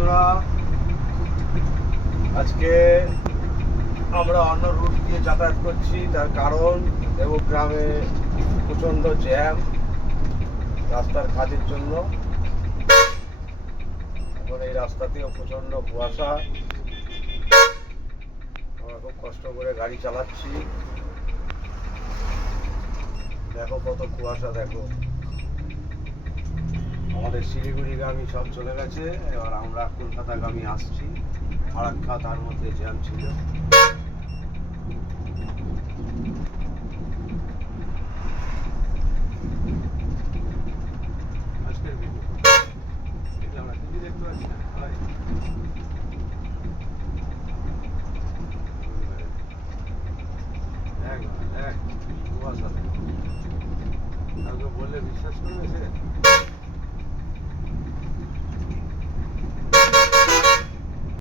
বন্ধুরা, আজকে আমরা অন্য রুট দিয়ে যাতায়াত করছি। তার কারণ দেবগ্রামে প্রচণ্ড জ্যাম রাস্তার কাজের জন্য। এখন এই রাস্তাতেও প্রচণ্ড কুয়াশা। আমরা খুব কষ্ট করে গাড়ি চালাচ্ছি। দেখো কত কুয়াশা, দেখো। আমাদের শিলিগুড়িগামী সব চলে গেছে, এবার আমরা কলকাতাগামী আসছি। ফারাক্কা তার মধ্যে জ্যাম ছিল। আজকের ভিডিও আমরা টিভি দেখতে পাচ্ছি না ভাই। কুয়াশা, কাউকে বললে বিশ্বাস করবে সে?